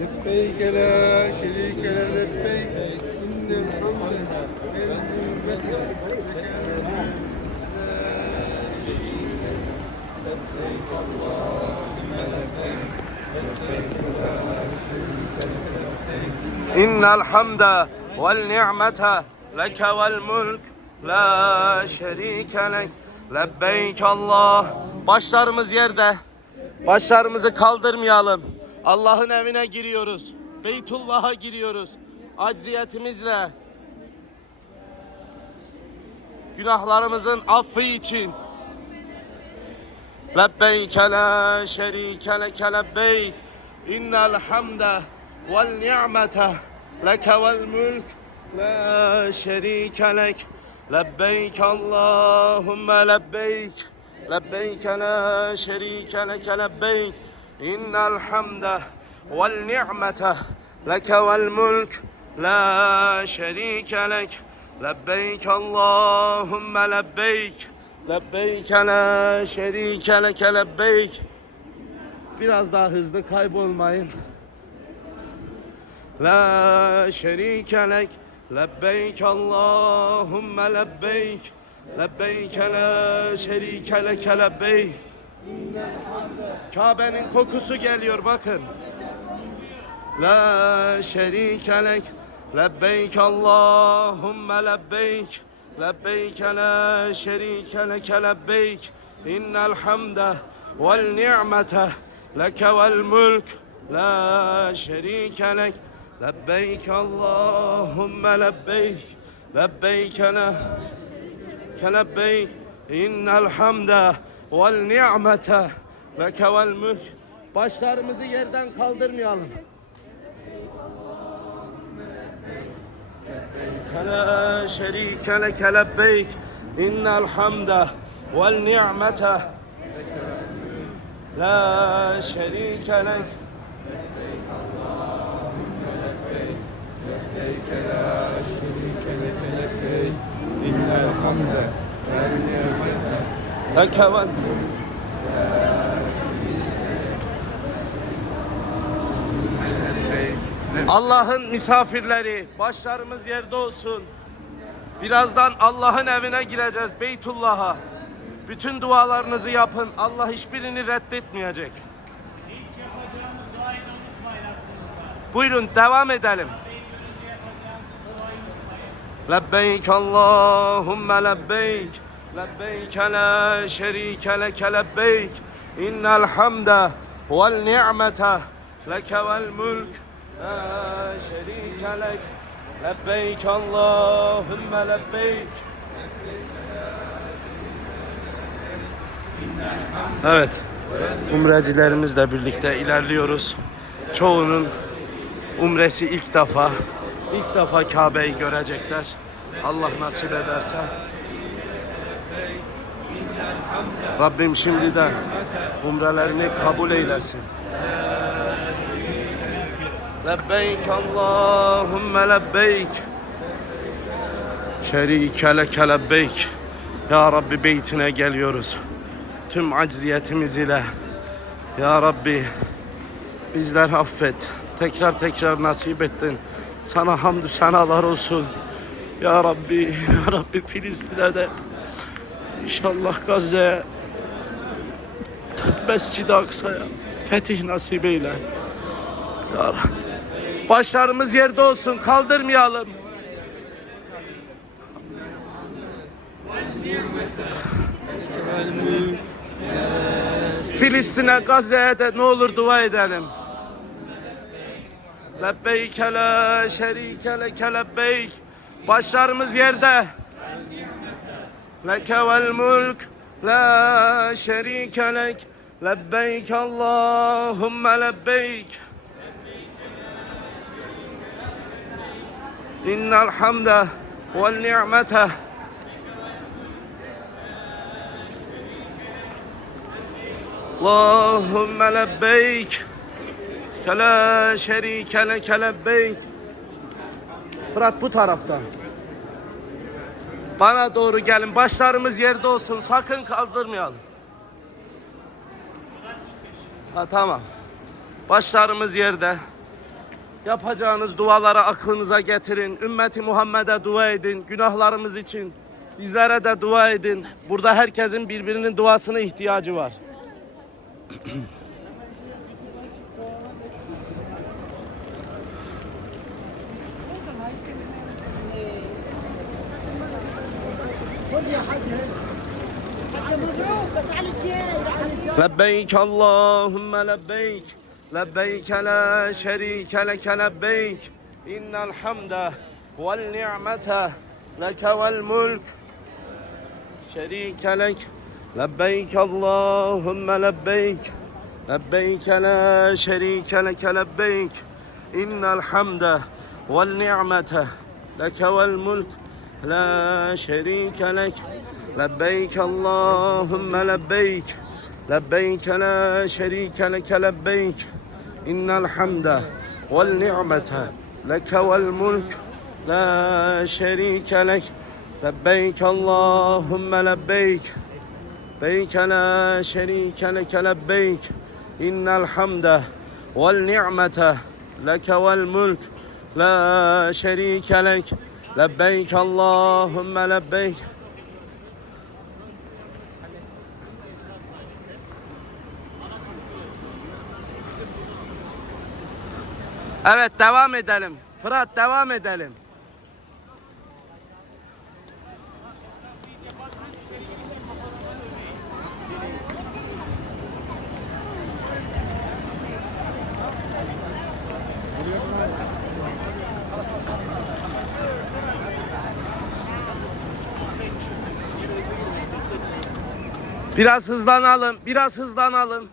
لبيك لا شريك لك لبيك إن الحمد والنعمة إن الحمد والنعمة لك والملك la şerike lek lebbeyk Allah. Başlarımız yerde. Başlarımızı kaldırmayalım. Allah'ın evine giriyoruz. Beytullah'a giriyoruz. Acziyetimizle. Günahlarımızın affı için. Lebbeyke la şerike leke lebbeyk. İnnel hamde vel ni'mete leke vel mülk la şerike lek. لبيك اللهم لبيك لبيك لا شريك لك لبيك إن الحمد والنعمة لك والملك لا شريك لك لبيك اللهم لبيك لبيك لا شريك لك لبيك. Biraz daha hızlı, kaybolmayın. La şerike lek لبيك اللهم لبيك لبيك لا شريك لك لبيك. Kabe'nin kokusu geliyor bakın. La şerike lek لبيك اللهم لبيك لبيك لا شريك لك لبيك إن الحمد والنعمة لك والملك لا شريك لك لبيك اللهم لبيك لبيك لا لبيك إن الحمد والنعمة لك والملك. Başlarımızı yerden kaldırmayalım. La şerike leke lebbeyk innel hamde vel ni'mete la şerike lek. لبيك لا شريك لك لبيك إن الحمد والنعمة لك والملك. Allah'ın misafirleri, başlarımız yerde olsun. Birazdan Allah'ın evine gireceğiz, Beytullah'a. Bütün dualarınızı yapın. Allah hiçbirini reddetmeyecek. Buyurun devam edelim. Lebbeyk Allahümme lebbeyk lebbeyk la şerike leke lebbeyk innel hamde vel ni'mete leke vel mülk la şerike lek lebbeyk Allahümme lebbeyk. Evet, umrecilerimizle birlikte ilerliyoruz. Çoğunun umresi ilk defa Kabe'yi görecekler. Allah nasip ederse. Rabbim şimdiden umrelerini kabul eylesin. Lebbeyk Allahümme lebbeyk. Şerike leke lebbeyk. Ya Rabbi beytine geliyoruz. Tüm acziyetimiz ile. Ya Rabbi bizler affet. Tekrar nasip ettin. Sana hamdü senalar olsun. Ya Rabbi Filistin'e de inşallah Gazze'ye, Mescid-i Aksa'ya fetih nasip eyle. Ya Rabbi. Başlarımız yerde olsun, kaldırmayalım. Filistin'e, Gazze'ye de ne olur dua edelim. Lebbeyke la şerike leke lebbeyk. Başlarımız yerde. Leke vel mülk la şerike lek. Lebbeyk Allahümme lebbeyk. İnnel hamde vel ni'mete Allahümme lebbeyk la şerike leke lebbeyk. Fırat bu tarafta. Bana doğru gelin. Başlarımız yerde olsun. Sakın kaldırmayalım. Ha tamam. Başlarımız yerde. Yapacağınız duaları aklınıza getirin. Ümmeti Muhammed'e dua edin. Günahlarımız için bizlere de dua edin. Burada herkesin birbirinin duasına ihtiyacı var. لبيك اللهم لبيك لبيك لا شريك لك لبيك إن الحمد والنعمة لك والملك شريك لك لبيك اللهم لبيك لبيك لا شريك لك لبيك إن الحمد والنعمة لك والملك لا شريك لك لبيك اللهم لبيك لبيك لا شريك لك لبيك إن الحمد والنعمة لك والملك لا شريك لك لبيك اللهم لبيك لبيك لا شريك لك لبيك إن الحمد والنعمة لك والملك لا شريك لك لبيك اللهم لبيك. Evet, devam edelim. Fırat, devam edelim. Biraz hızlanalım, biraz hızlanalım.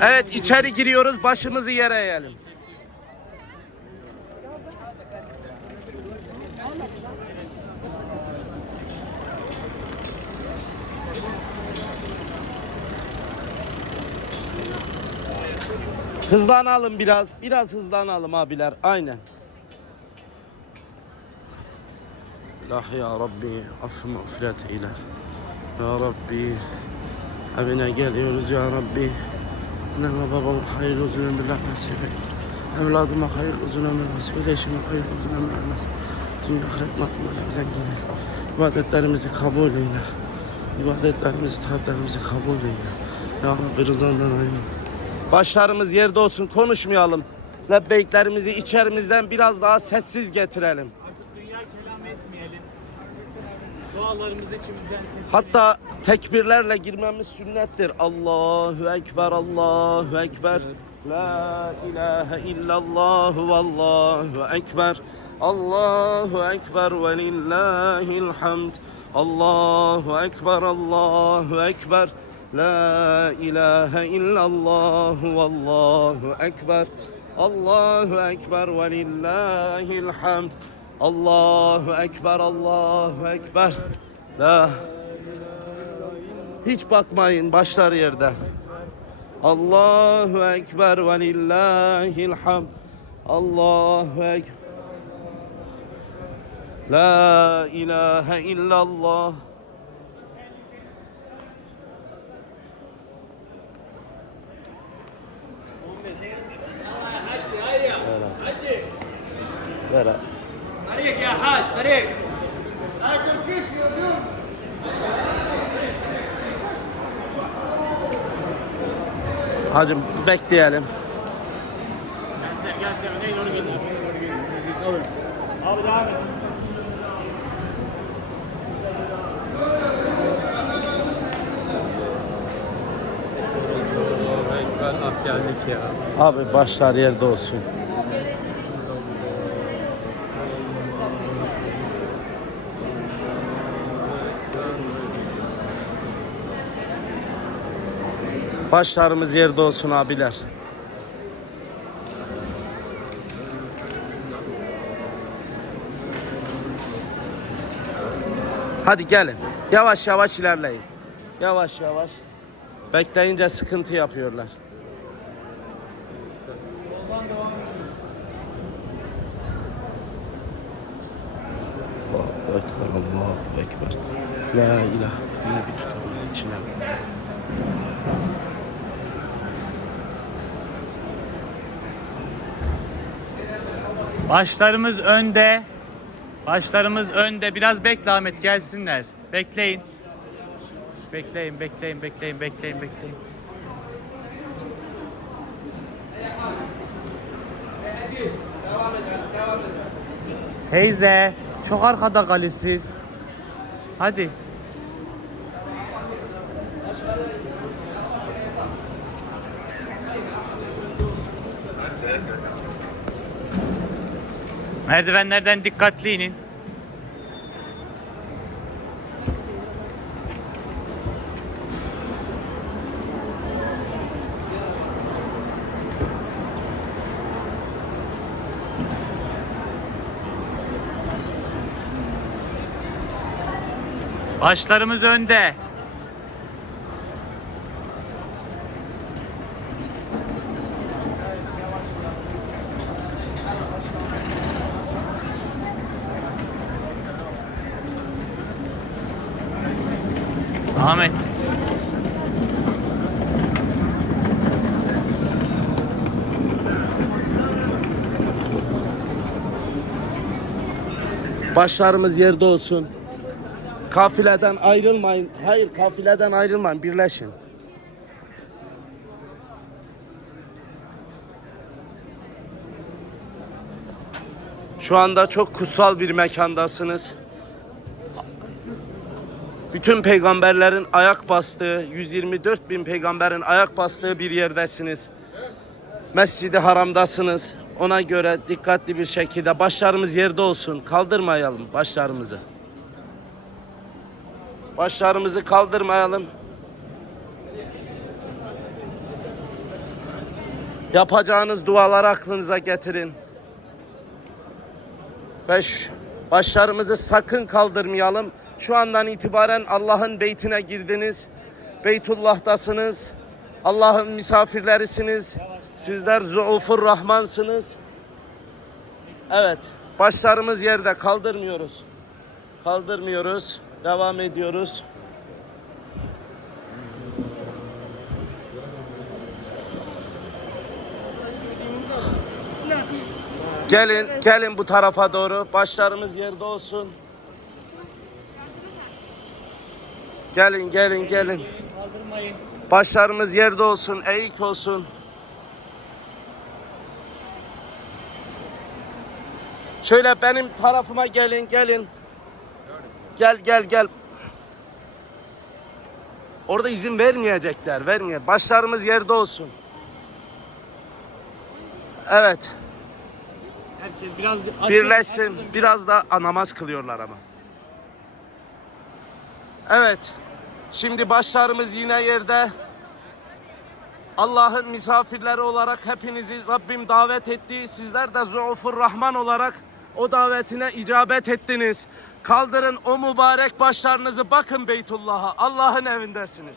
Evet, içeri giriyoruz, başımızı yere eğelim. Hızlanalım biraz, biraz hızlanalım abiler, aynen. İlahi ya Rabbi, affı mağfiret eyle. Ya Rabbi, evine geliyoruz ya Rabbi. Anneme babama hayırlı uzun ömürler nasip eyle. Evladıma hayırlı uzun ömür nasip eyle. Eşime hayırlı uzun ömürler nasip eyle. Dünya ahiret matımıyla bize zenginler. İbadetlerimizi kabul eyle. İbadetlerimizi, taatlerimizi kabul eyle. Ya Rabbi rızandan ayrılma. Başlarımız yerde olsun, konuşmayalım. Lebbeyiklerimizi içerimizden biraz daha sessiz getirelim. Dünya kelam etmeyelim. Dualarımızı içimizden seçelim. Hatta tekbirlerle girmemiz sünnettir. Allahu Ekber, Allahu Ekber. La ilahe illallah vallahu ekber. Allahu Ekber ve lillahil hamd. Allahu Ekber, Allahu Ekber. La ilahe illallah vallahu ekber. Allahu Ekber ve lillahil hamd. Allahu Ekber, Allahu Ekber. La. Hiç bakmayın, başlar yerde. Allahu Ekber ve lillahil hamd. Allahu Ekber. La ilahe illallah. Ver. طريق يا حاج طريق. Hacım bekleyelim. Gel sen doğru gidiyor. Abi devam et. Geldik ya. Abi başlar yerde olsun. Başlarımız yerde olsun abiler. Hadi gelin. Yavaş yavaş ilerleyin. Yavaş yavaş. Bekleyince sıkıntı yapıyorlar. Allahu Ekber, Allahu Ekber. La ilahe. Bunu bir tutalım içine. Başlarımız önde. Başlarımız önde. Biraz bekle Ahmet, gelsinler. Bekleyin. Bekleyin. Teyze, çok arkada kalesiz. Hadi. Merdivenlerden dikkatli inin. Başlarımız önde. Ahmet. Başlarımız yerde olsun. Kafileden ayrılmayın. Hayır, kafileden ayrılmayın. Birleşin. Şu anda çok kutsal bir mekandasınız. Bütün peygamberlerin ayak bastığı, 124 bin peygamberin ayak bastığı bir yerdesiniz. Mescid-i Haram'dasınız. Ona göre dikkatli bir şekilde başlarımız yerde olsun. Kaldırmayalım başlarımızı. Başlarımızı kaldırmayalım. Yapacağınız duaları aklınıza getirin. Ve başlarımızı sakın kaldırmayalım. Şu andan itibaren Allah'ın beytine girdiniz. Beytullah'tasınız. Allah'ın misafirlerisiniz. Sizler Zuufur Rahmansınız. Evet. Başlarımız yerde, kaldırmıyoruz. Kaldırmıyoruz. Devam ediyoruz. Gelin bu tarafa doğru. Başlarımız yerde olsun. Gelin. Kaldırmayın. Başlarımız yerde olsun, eğik olsun. Şöyle benim tarafıma gelin. Gel. Orada izin vermeyecekler, Başlarımız yerde olsun. Evet. Herkes biraz Birleşsin. Biraz da namaz kılıyorlar ama. Evet. Şimdi başlarımız yine yerde. Allah'ın misafirleri olarak hepinizi Rabbim davet etti. Sizler de Zuufur Rahman olarak o davetine icabet ettiniz. Kaldırın o mübarek başlarınızı, bakın Beytullah'a. Allah'ın evindesiniz.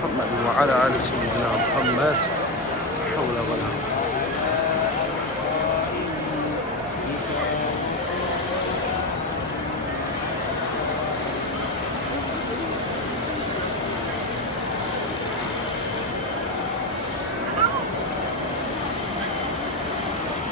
محمد وعلى آل سيدنا محمد حول ولا قوة